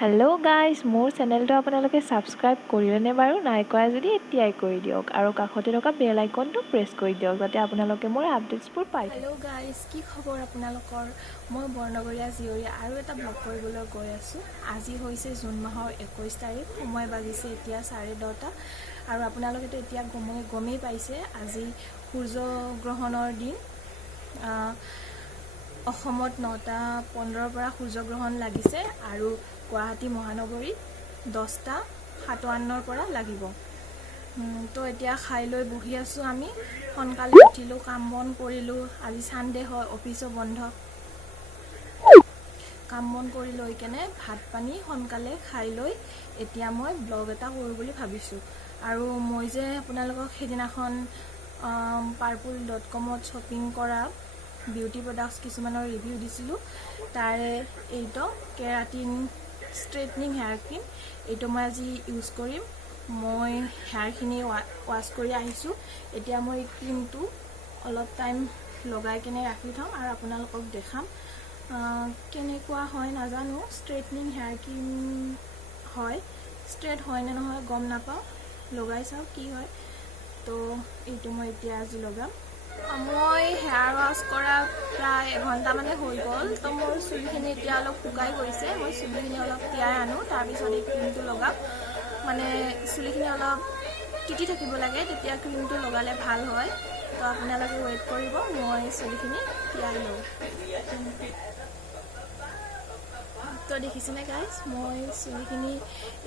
Hello' guys, মোৰ চেনেলটো আপোনালোকে ছাবস্ক্ৰাইব কৰিলেনে বাৰু? নাই কৰা যদি এতিয়াই কৰি দিয়ক আৰু কাষতে থকা বেল আইকনটো প্ৰেছ কৰি দিয়ক যাতে আপোনালোকে মোৰ আপডেটছবোৰ পাই থাকে। হেল্ল' গাইজ, কি খবৰ আপোনালোকৰ? মই বৰ্ণগৰীয়া জীয়ৰী আৰু এটা ব্লগ কৰিবলৈ গৈ আছোঁ। আজি হৈছে জুন মাহৰ 21 তাৰিখ, সময় বাজিছে এতিয়া 10:30 আৰু আপোনালোকেতো এতিয়া গমেই পাইছে আজি সূৰ্যগ্ৰহণৰ দিন। অসমত 9:15 পৰা সূৰ্যগ্ৰহণ লাগিছে আৰু গুৱাহাটী মহানগৰীত 10:57 পৰা লাগিব। তো এতিয়া খাই লৈ বহি আছোঁ আমি। সোনকালে উঠিলোঁ, কাম বন কৰিলোঁ। আজি ছানডে হয়, অফিচো বন্ধ। কাম বন কৰি লৈ কেনে ভাত পানী সোনকালে খাই লৈ এতিয়া মই ব্লগ এটা কৰোঁ বুলি ভাবিছোঁ। আৰু মই যে আপোনালোকক সেইদিনাখন purple.com-ত শ্বপিং কৰা বিউটি প্ৰডাক্টছ কিছুমানৰ ৰিভিউ দিছিলোঁ। তাৰে এইটো কেৰাটিন ষ্ট্ৰেইটনিং হেয়াৰ ক্ৰীম, এইটো মই আজি ইউজ কৰিম। মই হেয়াৰখিনি ৱাছ কৰি আহিছোঁ। এতিয়া মই ক্ৰীমটো অলপ টাইম লগাই কেনে ৰাখি থ'ম আৰু আপোনালোকক দেখাম কেনেকুৱা হয় নাজানো। ষ্ট্ৰেইটনিং হেয়াৰ ক্ৰীম হয়, ষ্ট্ৰেইট হয় নে নহয় গম নাপাওঁ, লগাই চাওঁ কি হয়। তো এইটো মই এতিয়া আজি লগাম। মই হেয়াৰ ৱাছ কৰা প্ৰায় এঘণ্টামানে হৈ গ'ল। তো মোৰ চুলিখিনি এতিয়া অলপ শুকাই গৈছে। মই চুলিখিনি অলপ তিয়াই আনো, তাৰপিছত এই ক্ৰীমটো লগাম। মানে চুলিখিনি অলপ তিতি থাকিব লাগে, তেতিয়া ক্ৰীমটো লগালে ভাল হয়। তো আপোনালোকে ৱেইট কৰিব, মই চুলিখিনি তিয়াই লওঁ। তো দেখিছেনে গাইজ, মই চুলিখিনি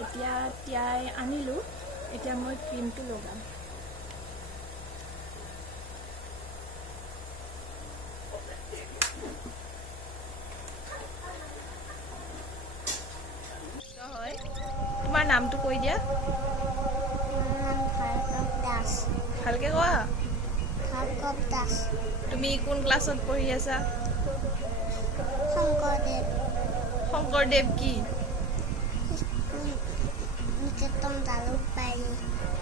এতিয়া তিয়াই আনিলোঁ। এতিয়া মই ক্ৰীমটো লগাম। হয়, তোমাৰ নামটো কৈ দিয়া। ভালকে কোৱা। তুমি কোন ক্লাছত পঢ়ি আছা? শংকৰদেৱ কি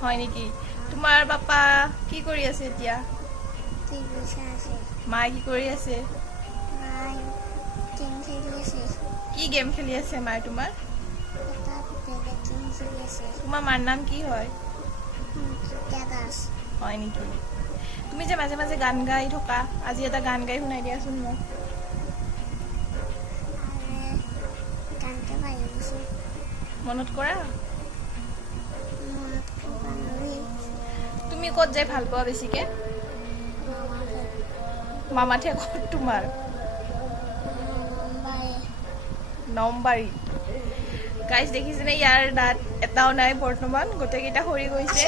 হয় নেকি? তোমাৰ পাপা কি কৰি আছে এতিয়া? মায়ে কি কৰি আছে? কি গেম খেলি আছে মায়ে তোমাৰ? তোমাৰ মাৰ নাম কি হয়? হয় নেকি? তুমি যে মাজে মাজে গান গাই থকা, আজি এটা গান গাই শুনাই দিয়াচোন মোক। মনত কৰা। তুমি ক'ত যাই ভাল পোৱা বেছিকে? মামাঠে ক'ত তোমাৰ? নমবাৰী। গাইজ দেখিছেনে, ইয়াৰ দাঁত এটাও নাই বৰ্তমান, গোটেইকেইটা সৰি গৈছে।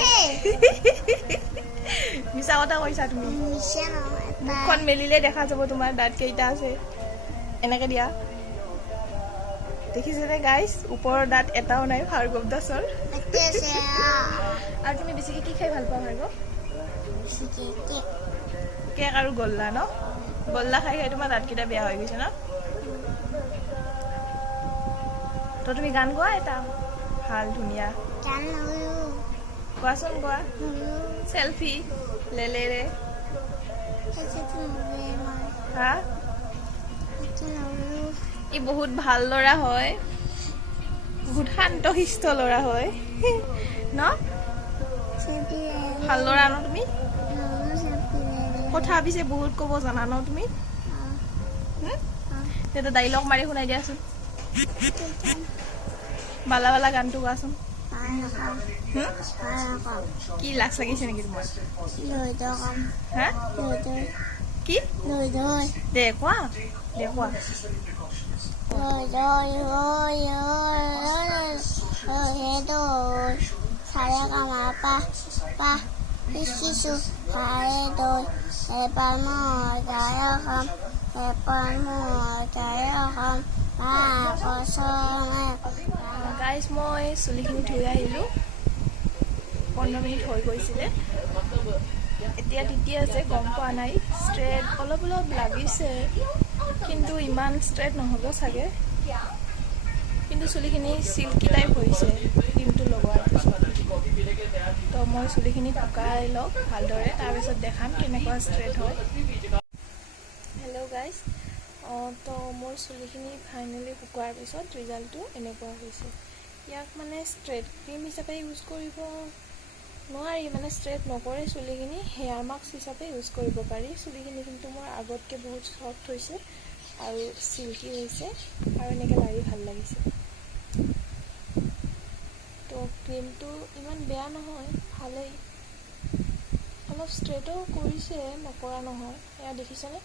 মিছা কথা কৈছা তুমি। মুখখন মেলিলে দেখা যাব তোমাৰ দাঁত কেইটা আছে। এনেকে দিয়া। দেখিছেনে গাইজ, ওপৰৰ দাঁত এটাও নাই ভাৰ্গৱ দাসৰ। আৰু তুমি বেছিকে কি খাই ভাল পোৱা ভাৰ্গৱ? কেক আৰু গল্লা ন? গল্লা খাই খাই তোমাৰ দাঁতকেইটা বেয়া হৈ গৈছে ন? তো তুমি গান গোৱা এটা ভাল ধুনীয়া। কোৱাচোন, কোৱা। চেল্ফি লেলেৰে। হা? ই বহুত ভাল ল'ৰা হয়, বহুত শান্ত শিষ্ট ল'ৰা হয় ন? ভাল ল'ৰা ন তুমি? কথা পিছে বহুত ক'ব জানা ন তুমি? তেতিয়া ডাইলগ মাৰি শুনাই দিয়াচোন। বালা বালা গানটো গোৱাচোন। কি লাজ লাগিছে নেকি তোমাৰ? হা? কি? দে কোৱা, দে কোৱা। গাইজ, মই চুলিখিনি ধুই আহিলোঁ। 15 মিনিট হৈ গৈছিলে। এতিয়া তিতি আছে, গম পোৱা নাই। ষ্ট্ৰেট অলপ অলপ লাগিছে, কিন্তু ইমান ষ্ট্ৰেট নহ'ব চাগে। কিন্তু চুলিখিনি চিল্কি টাইপ হৈছে ক্ৰীমটো লগোৱাৰ পিছত। তো মই চুলিখিনি শুকাই লওঁ ভালদৰে, তাৰপিছত দেখাম কেনেকুৱা ষ্ট্ৰেট হয়। হেল্ল' গাইজ, তো মোৰ চুলিখিনি ফাইনেলি শুকোৱাৰ পিছত ৰিজাল্টটো এনেকুৱা হৈছে। ইয়াক মানে ষ্ট্ৰেট ক্ৰীম হিচাপে ইউজ কৰিব নোৱাৰি, মানে ষ্ট্ৰেট নকৰে চুলিখিনি, হেয়াৰ মাস্ক হিচাপে ইউজ কৰিব পাৰি। চুলিখিনি কিন্তু মোৰ আগতকৈ বহুত ছফ্ট হৈছে আৰু চিল্কি হৈছে আৰু এনেকৈ লাগি ভাল লাগিছে। তো ক্ৰীমটো ইমান বেয়া নহয়, ভালেই, অলপ ষ্ট্ৰেটো কৰিছে, নকৰা নহয়, এয়া দেখিছেনে?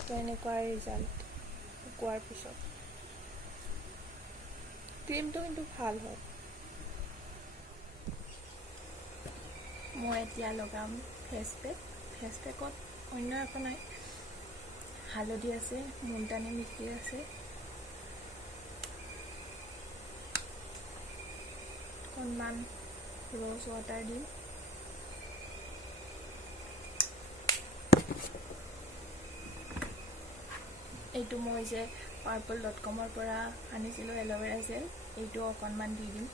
তো এনেকুৱা ৰিজাল্ট শুকোৱাৰ পিছত। ক্ৰীমটো কিন্তু ভাল হয়। মই এতিয়া লগাম ফেচ পেক। ফেচ পেকত অন্য একো নাই, হালধি আছে, মুলতানী মিটি আছে, অকণমান ৰ'জ ৱাটাৰ দিম, এইটো মই যে purple.com পৰা আনিছিলোঁ এল'ভেৰা জেল, এইটো অকণমান দি দিম।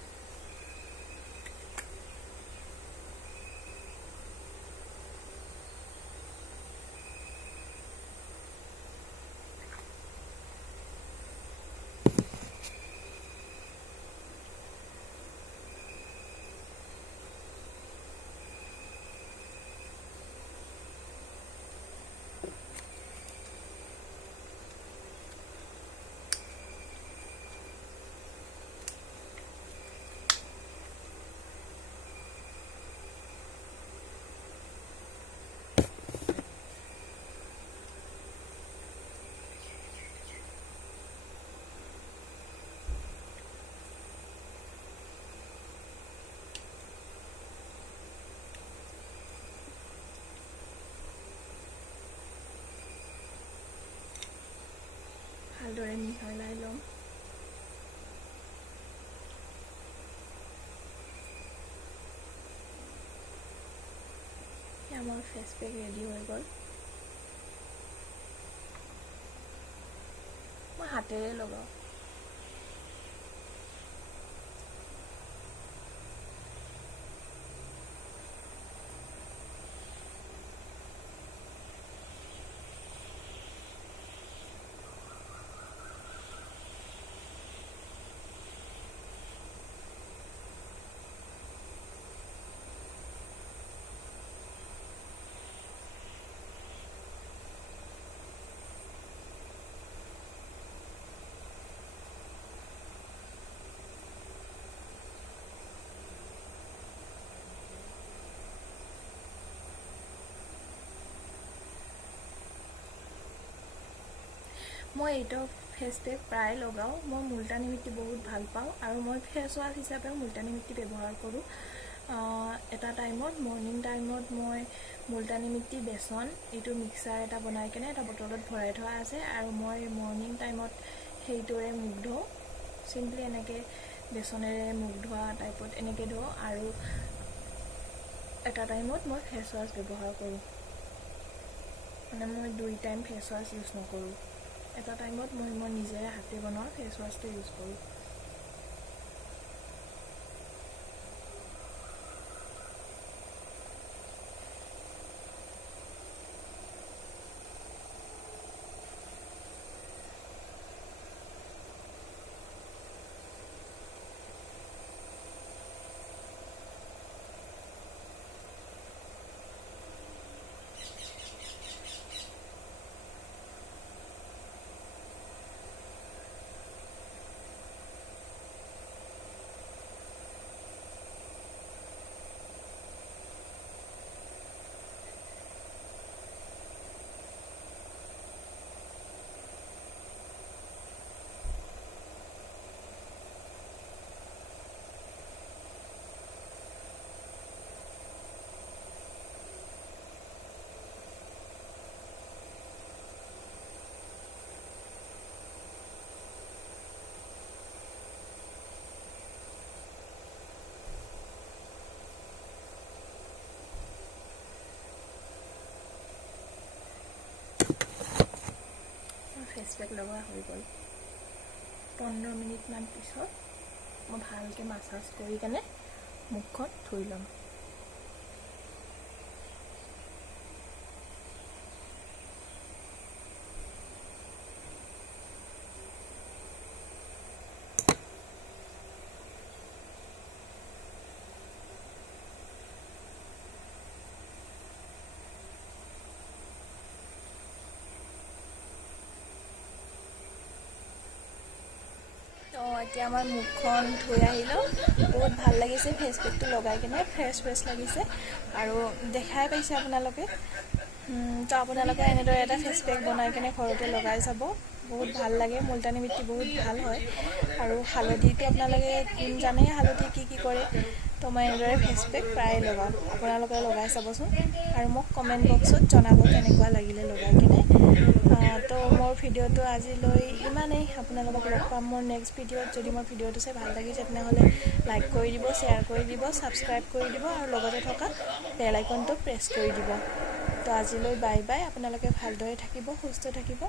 ভালদৰে মিহলাই ল'ম। আমাৰ ফেচ পেক ৰেডি হৈ গ'ল। মই হাতেৰে লগাওঁ। মই এইটো ফেচ পেক প্ৰায় লগাওঁ। মই মুলতানী মিটি বহুত ভাল পাওঁ আৰু মই ফেচ ৱাছ হিচাপেও মুলতানী মিটি ব্যৱহাৰ কৰোঁ। এটা টাইমত মৰ্ণিং টাইমত মই মুলতানী মিটি বেচন এইটো মিক্সাৰ এটা বনাই কেনে এটা বটলত ভৰাই থোৱা আছে আৰু মই মৰ্ণিং টাইমত সেইটোৰে মুখ ধুওঁ। চিম্পলি এনেকৈ বেচনেৰে মুখ ধোৱা টাইপত এনেকৈ ধুওঁ আৰু এটা টাইমত মই ফেচ ৱাছ ব্যৱহাৰ কৰোঁ। মানে মই 2 টাইম ফেচ ৱাছ ইউজ নকৰোঁ। এটা টাইমত মই নিজেৰে হাতে বনোৱা ফেচ ৱাছটো ইউজ কৰোঁ। ফেচ পেক লগোৱা হৈ গ'ল। 15 মিনিটমান পিছত মই ভালকৈ মাছাজ কৰি কেনে মুখখন ধুই ল'ম। এতিয়া আমাৰ মুখখন ধুই আহিলোঁ বহুত ভাল লাগিছে ফেচ পেকটো লগাই কিনে ফ্ৰেছ লাগিছে আৰু দেখাই পাইছে আপোনালোকে তো আপোনালোকে এনেদৰে এটা ফেচ পেক বনাই কিনে ঘৰতে লগাই চাব বহুত ভাল লাগে মুলতানী মিট্টি বহুত ভাল হয় আৰু হালধিটো আপোনালোকে জানে হালধি কি কৰে তো মই এনেদৰে ফেচ পেক প্ৰায় লগাওঁ আপোনালোকে লগাই চাবচোন আৰু মোক কমেণ্ট বক্সত জনাব কেনেকুৱা লাগিলে লগাই কিনে তো মোৰ ভিডিঅ'টো আজিলৈ ইমানেই আপোনালোকক লগ পাম মোৰ নেক্সট ভিডিঅ'ত যদি মোৰ ভিডিঅ'টো চাই ভাল লাগিছে তেনেহ'লে লাইক কৰি দিব শ্বেয়াৰ কৰি দিব ছাবস্ক্ৰাইব কৰি দিব আৰু লগতে থকা বেল আইকনটো প্ৰেছ কৰি দিব তো আজিলৈ বাই বাই আপোনালোকে ভালদৰে থাকিব সুস্থ থাকিব